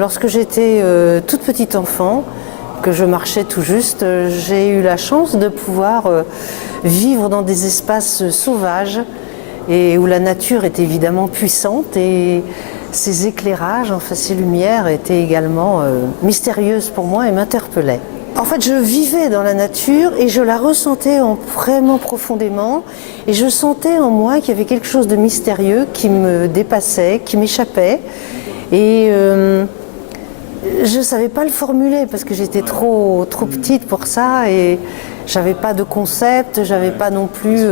Lorsque j'étais toute petite enfant, que je marchais tout juste, j'ai eu la chance de pouvoir vivre dans des espaces sauvages et où la nature était évidemment puissante et ces éclairages, enfin ces lumières étaient également mystérieuses pour moi et m'interpellaient. En fait, je vivais dans la nature et je la ressentais vraiment profondément et je sentais en moi qu'il y avait quelque chose de mystérieux qui me dépassait, qui m'échappait et je ne savais pas le formuler parce que j'étais trop petite pour ça et j'avais pas de concept, j'avais pas non plus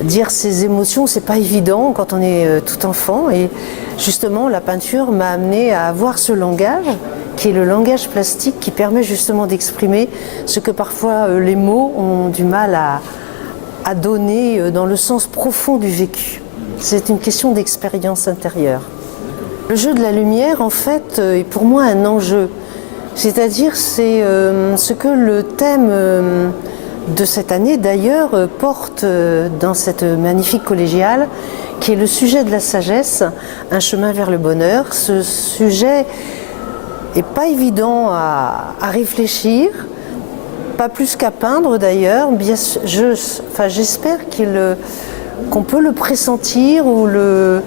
dire ses émotions, c'est pas évident quand on est tout enfant et justement la peinture m'a amenée à avoir ce langage qui est le langage plastique qui permet justement d'exprimer ce que parfois les mots ont du mal à donner dans le sens profond du vécu. C'est une question d'expérience intérieure. Le jeu de la lumière, en fait, est pour moi un enjeu. C'est-à-dire, c'est ce que le thème de cette année, d'ailleurs, porte dans cette magnifique collégiale, qui est le sujet de la sagesse, un chemin vers le bonheur. Ce sujet n'est pas évident à réfléchir, pas plus qu'à peindre d'ailleurs. J'espère qu'on peut le pressentir ou le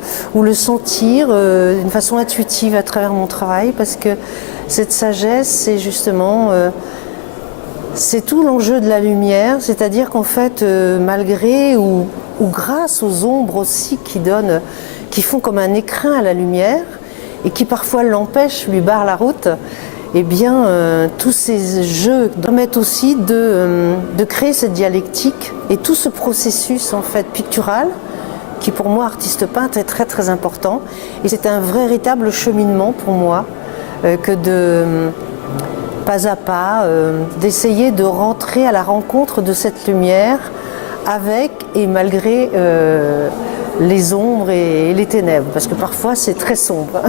sentir d'une façon intuitive à travers mon travail, parce que cette sagesse, c'est justement c'est tout l'enjeu de la lumière, c'est-à-dire qu'en fait, malgré ou grâce aux ombres aussi qui font comme un écrin à la lumière et qui parfois l'empêchent, lui barrent la route, eh bien, tous ces jeux permettent aussi de créer cette dialectique et tout ce processus en fait pictural qui pour moi, artiste peintre, est très très important. Et c'est un véritable cheminement pour moi que de pas à pas d'essayer de rentrer à la rencontre de cette lumière avec et malgré les ombres et les ténèbres, parce que parfois c'est très sombre.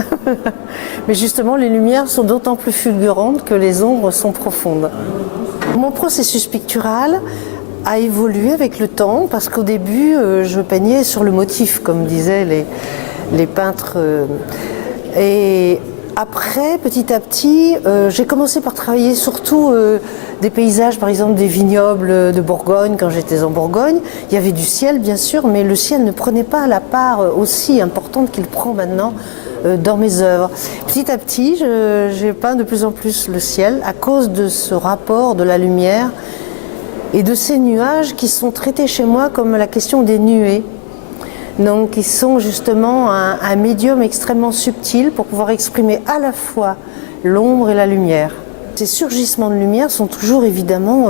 Mais justement, les lumières sont d'autant plus fulgurantes que les ombres sont profondes. Mon processus pictural a évolué avec le temps, parce qu'au début, je peignais sur le motif, comme disaient les peintres. Et après, petit à petit, j'ai commencé par travailler surtout des paysages, par exemple des vignobles de Bourgogne, quand j'étais en Bourgogne. Il y avait du ciel, bien sûr, mais le ciel ne prenait pas la part aussi importante qu'il prend maintenant dans mes œuvres. Petit à petit, j'ai peint de plus en plus le ciel à cause de ce rapport de la lumière et de ces nuages qui sont traités chez moi comme la question des nuées. Donc, qui sont justement un médium extrêmement subtil pour pouvoir exprimer à la fois l'ombre et la lumière. Ces surgissements de lumière sont toujours évidemment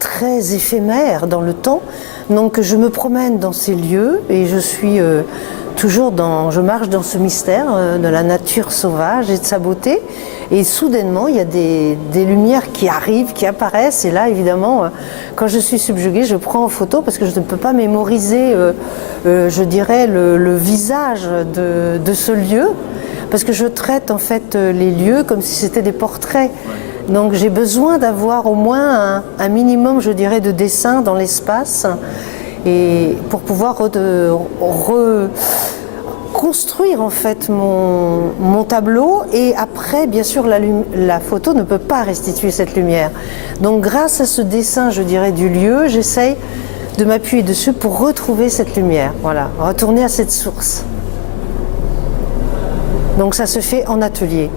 très éphémères dans le temps. Donc, je me promène dans ces lieux et je suis je marche dans ce mystère de la nature sauvage et de sa beauté. Et soudainement, il y a des lumières qui arrivent, qui apparaissent. Et là, évidemment, quand je suis subjuguée, je prends en photo parce que je ne peux pas mémoriser, je dirais, le visage de ce lieu. Parce que je traite en fait les lieux comme si c'était des portraits. Donc j'ai besoin d'avoir au moins un minimum, je dirais, de dessin dans l'espace. Et pour pouvoir construire en fait mon tableau, et après bien sûr la photo ne peut pas restituer cette lumière. Donc grâce à ce dessin, je dirais, du lieu, j'essaye de m'appuyer dessus pour retrouver cette lumière, voilà, retourner à cette source. Donc ça se fait en atelier.